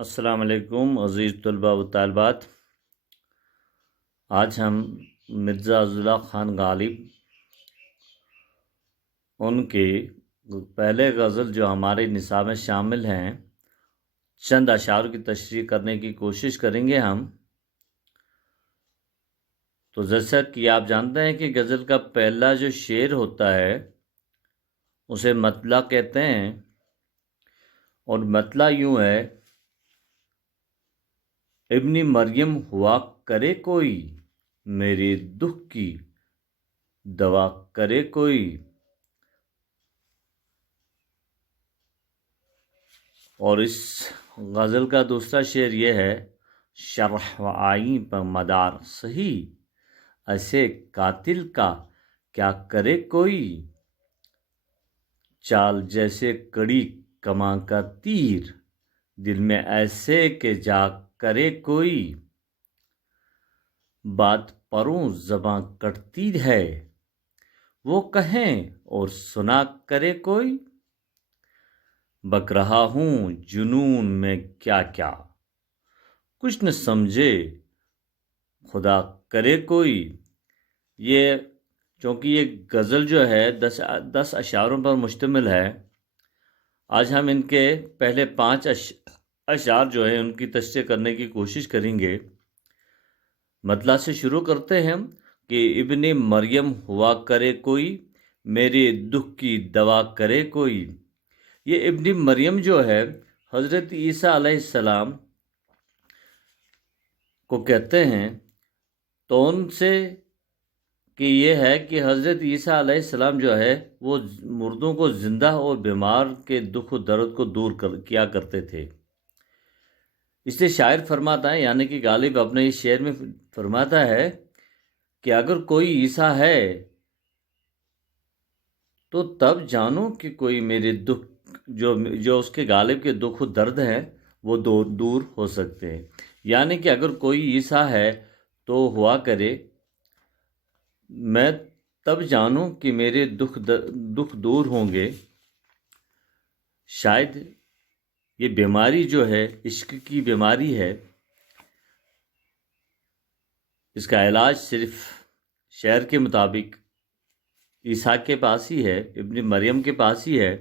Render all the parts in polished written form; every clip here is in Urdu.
السلام علیکم عزیز طلباء و طالبات۔ آج ہم مرزا عزیز خان غالب ان کے پہلے غزل جو ہمارے نصاب میں شامل ہیں چند اشعار کی تشریح کرنے کی کوشش کریں گے ہم۔ تو جیسا کہ آپ جانتے ہیں کہ غزل کا پہلا جو شعر ہوتا ہے اسے مطلع کہتے ہیں، اور مطلع یوں ہے: ابن مریم ہوا کرے کوئی، میرے دکھ کی دوا کرے کوئی۔ اور اس غزل کا دوسرا شعر یہ ہے: شرح و آئین پر مدار سہی، ایسے قاتل کا کیا کرے کوئی، چال جیسے کڑی کماں کا تیر، دل میں ایسے کہ جا کرے کوئی، بات پروں زباں کٹتی ہے، وہ کہیں اور سنا کرے کوئی، بک رہا ہوں جنون میں کیا کیا، کچھ نہ سمجھے خدا کرے کوئی۔ یہ چونکہ یہ غزل جو ہے 10 اشعاروں پر مشتمل ہے، آج ہم ان کے پہلے 5 اشعار جو ہیں ان کی تشریح کرنے کی کوشش کریں گے۔ مطلع سے شروع کرتے ہیں کہ ابن مریم ہوا کرے کوئی، میرے دکھ کی دوا کرے کوئی۔ یہ ابن مریم جو ہے حضرت عیسیٰ علیہ السلام کو کہتے ہیں، تو ان سے کہ یہ ہے کہ حضرت عیسیٰ علیہ السلام جو ہے وہ مردوں کو زندہ اور بیمار کے دکھ و درد کو دور کیا کرتے تھے۔ اس لیے شاعر فرماتا ہے، یعنی کہ غالب اپنے اس شعر میں فرماتا ہے کہ اگر کوئی عیسیٰ ہے تو تب جانو کہ کوئی میرے دکھ جو اس کے غالب کے دکھ و درد ہیں وہ دور ہو سکتے ہیں۔ یعنی کہ اگر کوئی عیسیٰ ہے تو ہوا کرے، میں تب جانوں کہ میرے دکھ دور ہوں گے۔ شاید یہ بیماری جو ہے عشق کی بیماری ہے، اس کا علاج صرف شعر کے مطابق عیسیٰ کے پاس ہی ہے، ابن مریم کے پاس ہی ہے،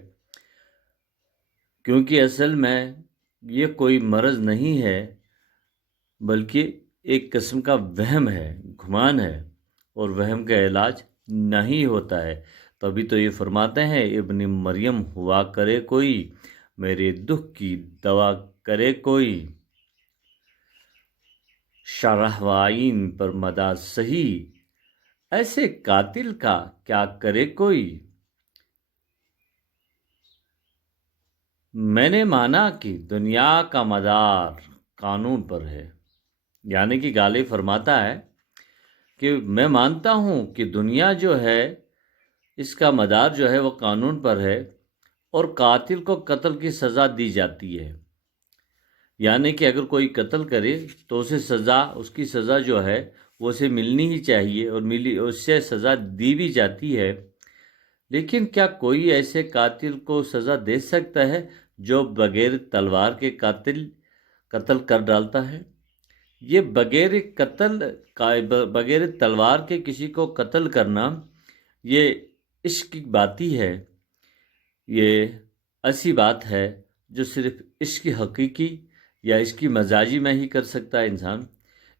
کیونکہ اصل میں یہ کوئی مرض نہیں ہے بلکہ ایک قسم کا وہم ہے، گمان ہے، اور وہم کا علاج نہیں ہوتا ہے۔ تبھی تو یہ فرماتے ہیں ابن مریم ہوا کرے کوئی، میرے دکھ کی دوا کرے کوئی، شرح و آئین پر مدار سہی، ایسے قاتل کا کیا کرے کوئی۔ میں نے مانا کہ دنیا کا مدار قانون پر ہے، یعنی کہ غالب فرماتا ہے کہ میں مانتا ہوں کہ دنیا جو ہے اس کا مدار جو ہے وہ قانون پر ہے، اور قاتل کو قتل کی سزا دی جاتی ہے۔ یعنی کہ اگر کوئی قتل کرے تو اس کی سزا جو ہے وہ اسے ملنی ہی چاہیے، اور اس سے سزا دی بھی جاتی ہے۔ لیکن کیا کوئی ایسے قاتل کو سزا دے سکتا ہے جو بغیر تلوار کے قتل کر ڈالتا ہے؟ یہ بغیر تلوار کے کسی کو قتل کرنا یہ عشق کی بات ہی ہے، یہ ایسی بات ہے جو صرف عشق حقیقی یا عشق مزاجی میں ہی کر سکتا ہے انسان۔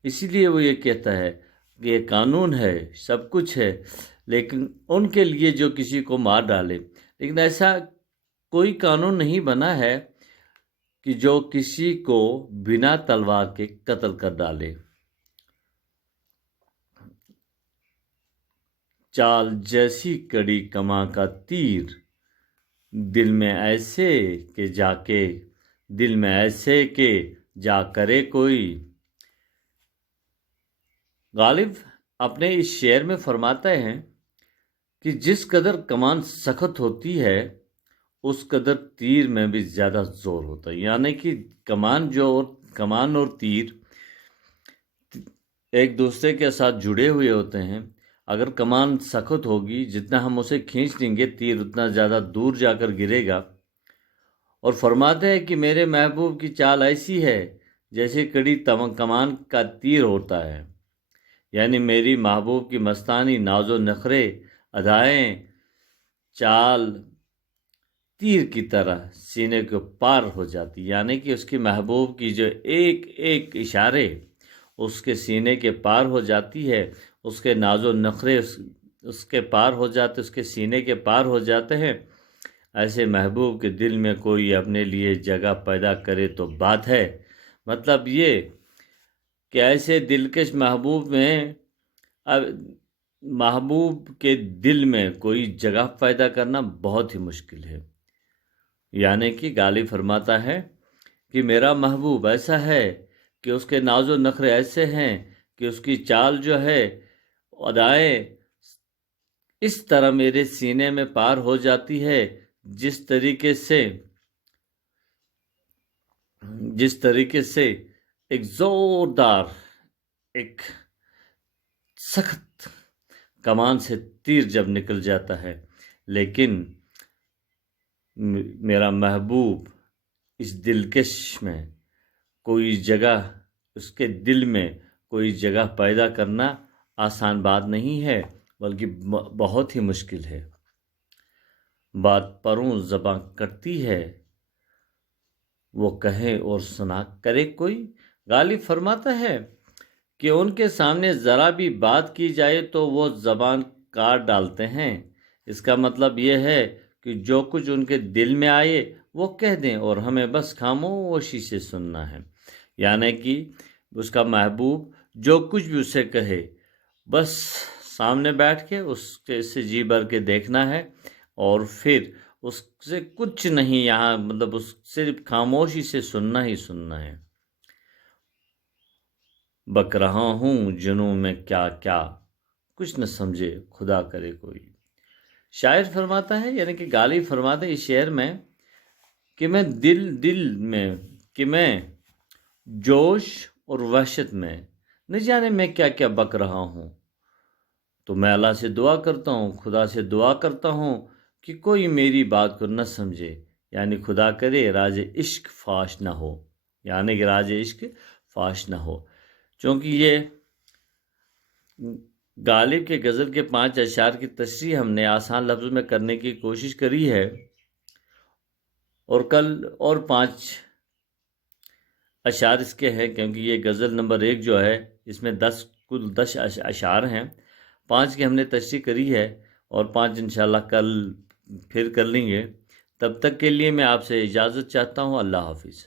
اسی لیے وہ یہ کہتا ہے کہ یہ قانون ہے، سب کچھ ہے، لیکن ان کے لیے جو کسی کو مار ڈالے، لیکن ایسا کوئی قانون نہیں بنا ہے کہ جو کسی کو بنا تلوار کے قتل کر ڈالے۔ چال جیسی کڑی کماں کا تیر، دل میں ایسے کہ جا کرے کوئی۔ غالب اپنے اس شعر میں فرماتے ہیں کہ جس قدر کمان سخت ہوتی ہے اس قدر تیر میں بھی زیادہ زور ہوتا ہے۔ یعنی کہ کمان اور تیر ایک دوسرے کے ساتھ جڑے ہوئے ہوتے ہیں۔ اگر کمان سخت ہوگی، جتنا ہم اسے کھینچ لیں گے تیر اتنا زیادہ دور جا کر گرے گا، اور فرماتے ہیں کہ میرے محبوب کی چال ایسی ہے جیسے کڑی کمان کا تیر ہوتا ہے، یعنی میری محبوب کی مستانی ناز و نخرے ادائیں چال تیر کی طرح سینے کو پار ہو جاتی، یعنی کہ اس کی محبوب کی جو ایک ایک اشارے اس کے سینے کے پار ہو جاتی ہے، اس کے ناز و نخرے اس کے پار ہو جاتے، اس کے سینے کے پار ہو جاتے ہیں۔ ایسے محبوب کے دل میں کوئی اپنے لیے جگہ پیدا کرے تو بات ہے۔ مطلب یہ کہ ایسے دلکش محبوب کے دل میں کوئی جگہ پیدا کرنا بہت ہی مشکل ہے۔ یعنی کہ غالب فرماتا ہے کہ میرا محبوب ایسا ہے کہ اس کے ناز و نخرے ایسے ہیں کہ اس کی چال جو ہے ادائیں اس طرح میرے سینے میں پار ہو جاتی ہے، جس طریقے سے ایک زوردار ایک سخت کمان سے تیر جب نکل جاتا ہے، لیکن میرا محبوب اس دلکش میں کوئی جگہ، اس کے دل میں کوئی جگہ پیدا کرنا آسان بات نہیں ہے، بلکہ بہت ہی مشکل ہے۔ بات پروں زباں کٹتی ہے، وہ کہے اور سنا کرے کوئی۔ غالب فرماتا ہے کہ ان کے سامنے ذرا بھی بات کی جائے تو وہ زبان کاٹ ڈالتے ہیں۔ اس کا مطلب یہ ہے کہ جو کچھ ان کے دل میں آئے وہ کہہ دیں اور ہمیں بس خاموشی سے سننا ہے۔ یعنی کہ اس کا محبوب جو کچھ بھی اسے کہے بس سامنے بیٹھ کے اس کے سے جی بھر کے دیکھنا ہے، اور پھر اس سے کچھ نہیں، یہاں مطلب اس صرف خاموشی سے سننا ہی سننا ہے۔ بک رہا ہوں جنوں میں کیا کیا، کچھ نہ سمجھے خدا کرے کوئی۔ شاعر فرماتا ہے، یعنی کہ غالب فرماتے ہیں اس شعر میں کہ میں میں جوش اور وحشت میں نہ جانے میں کیا کیا بک رہا ہوں، تو میں اللہ سے دعا کرتا ہوں، خدا سے دعا کرتا ہوں کہ کوئی میری بات کو نہ سمجھے، یعنی خدا کرے راز عشق فاش نہ ہو، یعنی کہ راز عشق فاش نہ ہو۔ چونکہ یہ غالب کے غزل کے 5 اشعار کی تشریح ہم نے آسان لفظوں میں کرنے کی کوشش کری ہے، اور کل اور 5 اشعار اس کے ہیں، کیونکہ یہ غزل نمبر 1 جو ہے اس میں کل 10 اشعار ہیں، 5 کی ہم نے تشریح کری ہے، اور 5 انشاءاللہ کل پھر کر لیں گے۔ تب تک کے لیے میں آپ سے اجازت چاہتا ہوں۔ اللہ حافظ۔